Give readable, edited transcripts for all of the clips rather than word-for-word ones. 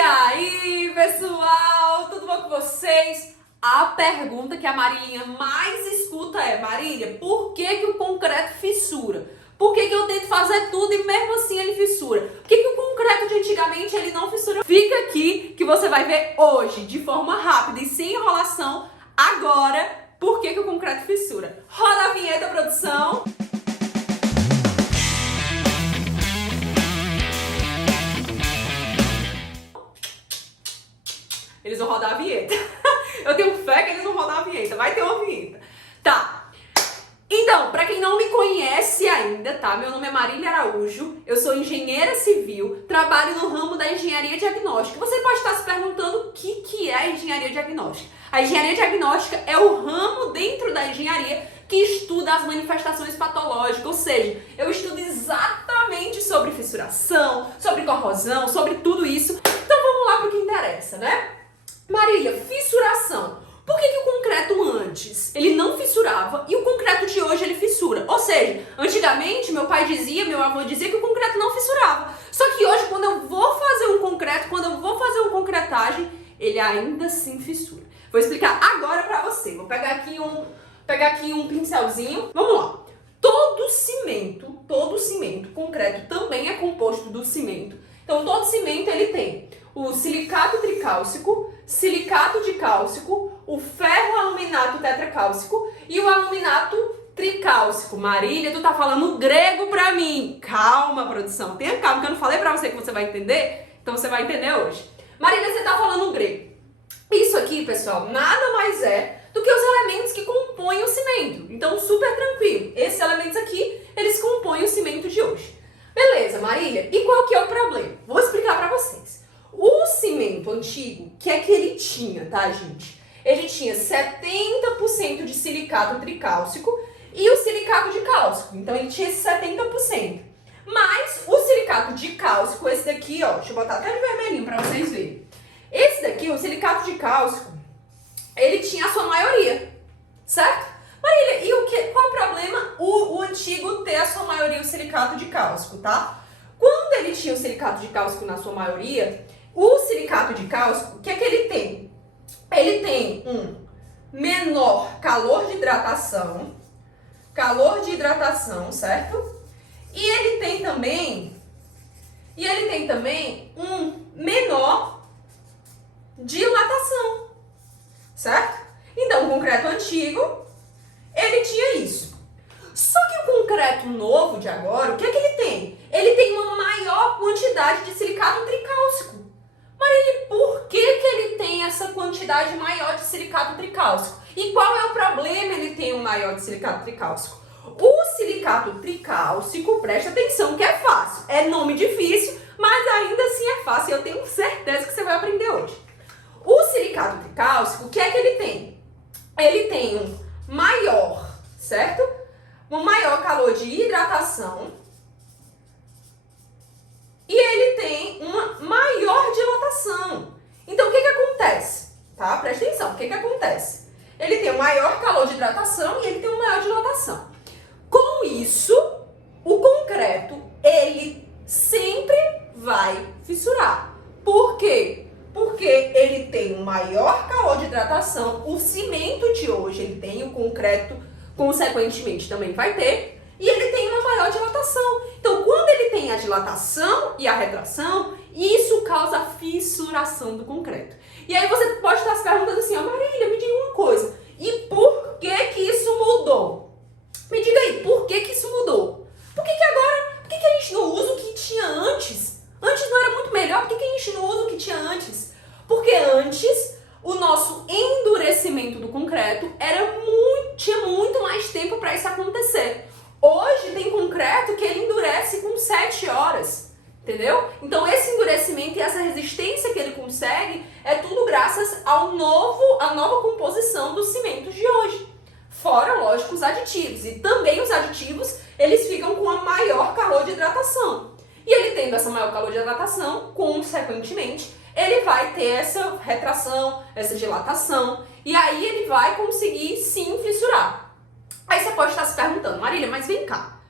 aí, pessoal? Tudo bom com vocês? A pergunta que a Marilinha mais escuta é: Marília, por que o concreto fissura? Por que eu tento fazer tudo e mesmo assim ele fissura? Por que o concreto de antigamente ele não fissura? Fica aqui que você vai ver hoje, de forma rápida e sem enrolação, agora, por que o concreto fissura. Roda a vinheta, produção! Eles vão rodar a vinheta. Eu tenho fé que eles vão rodar a vinheta. Vai ter uma vinheta. Tá. Então, pra quem não me conhece ainda, tá? Meu nome é Marília Araújo. Eu sou engenheira civil. Trabalho no ramo da engenharia diagnóstica. Você pode estar se perguntando o que é a engenharia diagnóstica. A engenharia diagnóstica é o ramo dentro da engenharia que estuda as manifestações patológicas. Ou seja, eu estudo exatamente sobre fissuração, sobre corrosão, sobre tudo isso. Então vamos lá pro que interessa, né? Marília, fissuração. Por que o concreto antes ele não fissurava e o concreto de hoje ele fissura? Ou seja, antigamente meu avô dizia que o concreto não fissurava. Só que hoje quando eu vou fazer um concreto, quando eu vou fazer uma concretagem, ele ainda assim fissura. Vou explicar agora pra você. Vou pegar aqui um pincelzinho. Vamos lá. Todo cimento, concreto também é composto do cimento. Então todo cimento ele tem o silicato tricálcico, silicato dicálcico, o ferro aluminato tetracálcico e o aluminato tricálcico. Marília, tu tá falando grego pra mim. Calma, produção. Tenha calma, que eu não falei pra você que você vai entender. Então você vai entender hoje. Marília, você tá falando grego. Isso aqui, pessoal, nada mais é do que os elementos que compõem o cimento. Então, super tranquilo. Esses elementos aqui, eles compõem o cimento de hoje. Beleza, Marília. E qual que é o problema? Vou explicar pra vocês. O cimento antigo, que é que ele tinha, tá, gente? Ele tinha 70% de silicato tricálcico e o silicato dicálcico. Então, ele tinha esse 70%. Mas o silicato dicálcico, esse daqui, ó, deixa eu botar até de vermelhinho pra vocês verem. Esse daqui, o silicato dicálcico, ele tinha a sua maioria, certo? Marília, e qual o problema o antigo ter a sua maioria o silicato dicálcico, tá? Quando ele tinha o silicato dicálcico na sua maioria, o silicato dicálcico, o que é que ele tem? Ele tem um menor calor de hidratação, certo? E ele tem também um menor dilatação, certo? Então, o concreto antigo, ele tinha isso. Só que o concreto novo de agora, o que é que ele tem? Ele tem uma maior quantidade de silicato tricálcico. Marília, por que ele tem essa quantidade maior de silicato tricálcico? E qual é o problema ele tem um maior de silicato tricálcico? O silicato tricálcico, presta atenção que é fácil. É nome difícil, mas ainda assim é fácil. Eu tenho certeza que você vai aprender hoje. O silicato tricálcico, o que é que ele tem? Ele tem um maior, certo? Um maior calor de hidratação e ele tem uma maior dilatação. Então, o que acontece? Tá? Presta atenção, o que acontece? Ele tem um maior calor de hidratação e ele tem uma maior dilatação. Com isso, o concreto, ele sempre vai fissurar. Por quê? Porque ele tem um maior calor de hidratação, o cimento de hoje, ele tem, o concreto, consequentemente, também vai ter, e ele tem uma maior dilatação. Então, quando ele tem a dilatação e a retração, isso causa fissuração do concreto. E aí você pode estar se perguntando assim, ó, Marília, me diga uma coisa, e por que isso mudou? Me diga aí, por que isso mudou? Por que a gente não usa o que tinha antes? Antes não era muito melhor? Por que a gente não usa o que tinha antes? Porque antes, o nosso endurecimento do concreto tinha muito mais tempo para isso acontecer. Hoje tem concreto que ele endurece com 7 horas, entendeu? Então esse endurecimento e essa resistência que ele consegue é tudo graças à nova composição dos cimentos de hoje. Fora, lógico, os aditivos. E também os aditivos, eles ficam com a maior calor de hidratação. E ele tendo essa maior calor de hidratação, consequentemente, ele vai ter essa retração, essa dilatação, e aí ele vai conseguir sim fissurar. Aí você pode estar se perguntando, Marília, mas vem cá,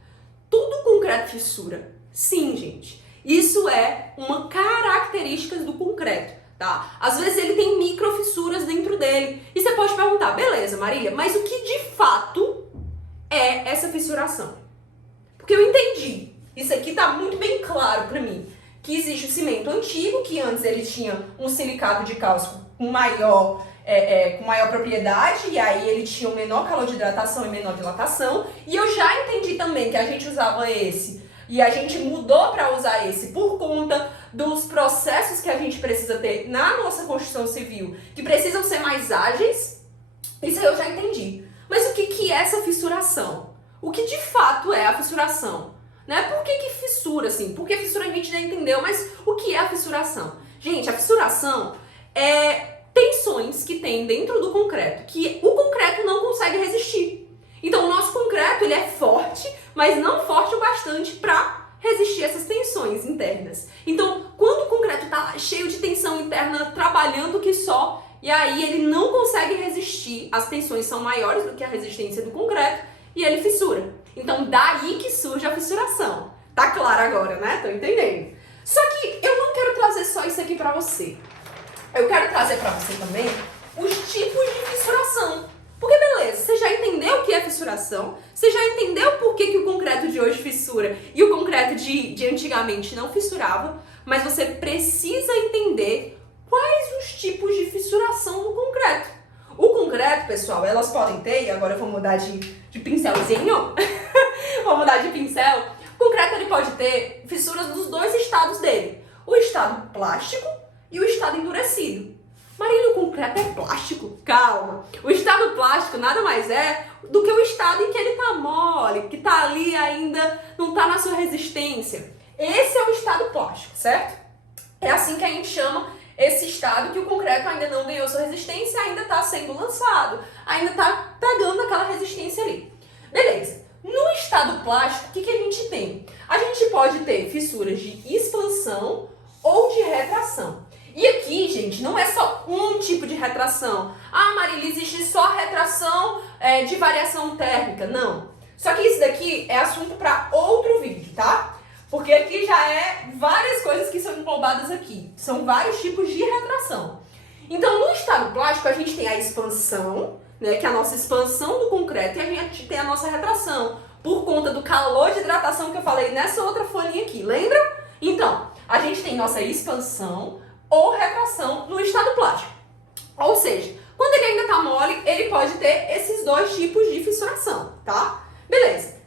tudo concreto fissura? Sim, gente. Isso é uma característica características do concreto, tá? Às vezes ele tem microfissuras dentro dele. E você pode perguntar, beleza, Marília, mas o que de fato é essa fissuração? Porque eu entendi, isso aqui tá muito bem claro para mim, que existe o cimento antigo, que antes ele tinha um silicato de cálcio com maior propriedade, e aí ele tinha um menor calor de hidratação e menor dilatação, e eu já entendi também que a gente usava esse, e a gente mudou para usar esse por conta dos processos que a gente precisa ter na nossa construção civil, que precisam ser mais ágeis. Isso aí eu já entendi. Mas o que é essa fissuração? O que de fato é a fissuração? Né? Por que fissura, assim? Porque fissura a gente já entendeu, mas o que é a fissuração? Gente, a fissuração é tensões que tem dentro do concreto, que o concreto não consegue resistir. Então o nosso concreto ele é forte, mas não forte o bastante para resistir essas tensões internas. Então quando o concreto está cheio de tensão interna, trabalhando que só, e aí ele não consegue resistir, as tensões são maiores do que a resistência do concreto, e ele fissura. Então daí que surge a fissuração. Tá claro agora, né? Tô entendendo. Só que eu não quero trazer só isso aqui pra você. Eu quero trazer pra você também os tipos de fissuração. Porque beleza, você já entendeu o que é fissuração, você já entendeu por que o concreto de hoje fissura e o concreto de antigamente não fissurava, mas você precisa entender quais os tipos de fissuração no concreto. O concreto, pessoal, elas podem ter, e agora eu vou mudar de pincelzinho, vou mudar de pincel. O concreto ele pode ter fissuras dos dois estados dele, o estado plástico e o estado endurecido. Marília, o concreto é plástico? Calma, o estado plástico nada mais é do que o estado em que ele tá mole, que tá ali ainda, não tá na sua resistência. Esse é o estado plástico, certo? É assim que a gente chama esse estado que o concreto ainda não ganhou sua resistência, ainda está sendo lançado, ainda está pegando aquela resistência ali. Beleza. No estado plástico, o que a gente tem? A gente pode ter fissuras de expansão ou de retração. E aqui, gente, não é só um tipo de retração. Ah, Marília, existe só retração de variação térmica. Não. Só que isso daqui é assunto para outro vídeo, tá? Porque aqui já é várias coisas que são englobadas aqui. São vários tipos de retração. Então, no estado plástico, a gente tem a expansão, né, que é a nossa expansão do concreto, e a gente tem a nossa retração, por conta do calor de hidratação que eu falei nessa outra folhinha aqui, lembram? Então, a gente tem nossa expansão ou retração no estado plástico. Ou seja, quando ele ainda está mole, ele pode ter esses dois tipos de fissuração, tá? Beleza.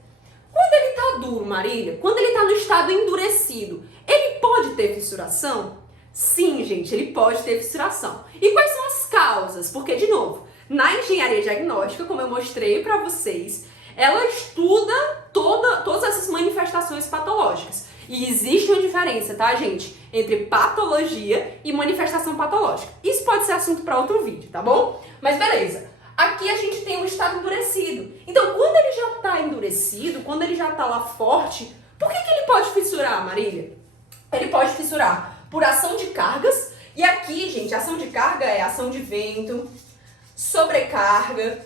Quando ele está duro, Marília, quando ele está no estado endurecido, ele pode ter fissuração? Sim, gente, ele pode ter fissuração. E quais são as causas? Porque, de novo, na engenharia diagnóstica, como eu mostrei para vocês, ela estuda todas essas manifestações patológicas. E existe uma diferença, tá, gente? Entre patologia e manifestação patológica. Isso pode ser assunto para outro vídeo, tá bom? Mas beleza. Aqui a gente tem um estado endurecido. Então, quando ele já está endurecido, quando ele já está lá forte, por que ele pode fissurar, Marília? Ele pode fissurar por ação de cargas. E aqui, gente, ação de carga é ação de vento, sobrecarga,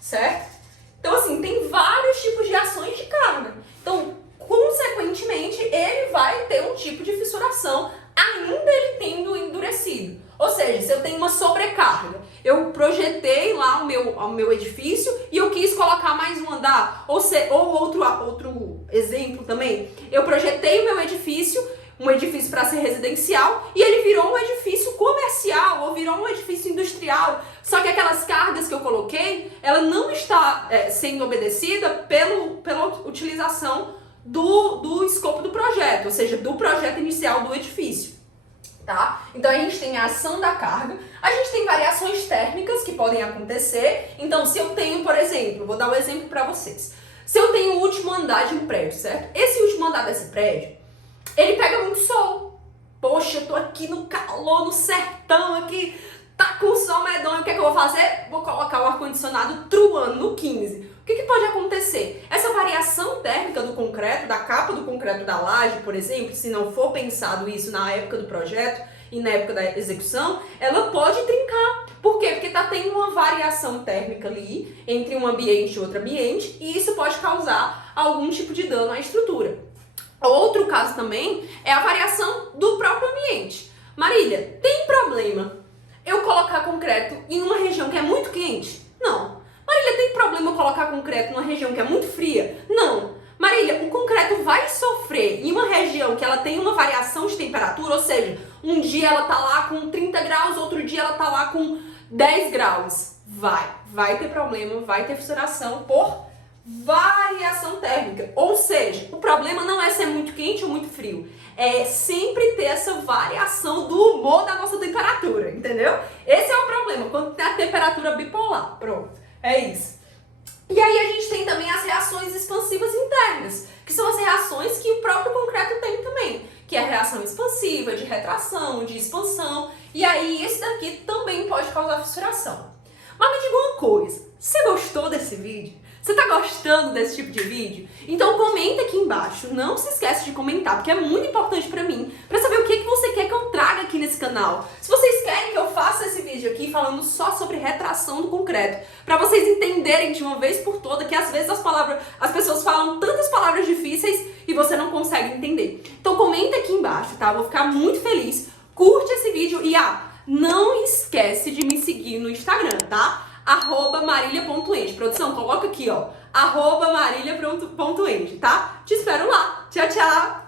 certo? Então, assim, tem vários tipos de ações de carga. Então, consequentemente, ele vai ter um tipo de fissuração, ainda ele tendo endurecido. Ou seja, se eu tenho uma sobrecarga, eu projetei lá o meu edifício e eu quis colocar mais um andar, ou outro exemplo também, eu projetei o meu edifício, um edifício para ser residencial, e ele virou um edifício comercial, ou virou um edifício industrial, só que aquelas cargas que eu coloquei, ela não está sendo obedecida pela utilização do escopo do projeto, ou seja, do projeto inicial do edifício. Tá? Então a gente tem a ação da carga, a gente tem variações térmicas que podem acontecer. Então se eu tenho, por exemplo, vou dar um exemplo para vocês. Se eu tenho o último andar de um prédio, certo? Esse último andar desse prédio, ele pega muito sol. Poxa, eu tô aqui no calor, no sertão aqui, tá com sol medonho, o que é que eu vou fazer? Vou colocar o ar-condicionado truando no 15. O que pode acontecer? Essa variação térmica do concreto, da capa do concreto da laje, por exemplo, se não for pensado isso na época do projeto e na época da execução, ela pode trincar. Por quê? Porque está tendo uma variação térmica ali entre um ambiente e outro ambiente, e isso pode causar algum tipo de dano à estrutura. Outro caso também é a variação do próprio ambiente. Marília, tem problema eu colocar concreto em uma região que é muito quente? Não. Marília, tem problema eu colocar concreto numa região que é muito fria? Não. Marília, o concreto vai sofrer em uma região que ela tem uma variação de temperatura, ou seja, um dia ela tá lá com 30 graus, outro dia ela tá lá com 10 graus. Vai ter problema, vai ter fissuração por variação térmica. Ou seja, o problema não é ser muito quente ou muito frio, é sempre ter essa variação do humor da nossa temperatura, entendeu? Esse é o problema, quando tem a temperatura bipolar. Pronto, é isso. E aí a gente tem também as reações expansivas internas, que são as reações que o próprio concreto tem também, que é a reação expansiva, de retração, de expansão, e aí esse daqui também pode causar fissuração. Mas me diga uma coisa, você gostou desse vídeo? Você tá gostando desse tipo de vídeo? Então comenta aqui embaixo, não se esquece de comentar, porque é muito importante pra mim, pra saber o que você quer que eu traga aqui nesse canal. Se vocês querem que eu faça esse vídeo aqui falando só sobre retração do concreto, pra vocês entenderem de uma vez por toda que às vezes as pessoas falam tantas palavras difíceis e você não consegue entender. Então comenta aqui embaixo, tá? Eu vou ficar muito feliz, curte esse vídeo e não esquece de me seguir no Instagram, tá? @marilia.enge. Produção, coloca aqui, ó, @marilia.enge, tá? Te espero lá. Tchau, tchau!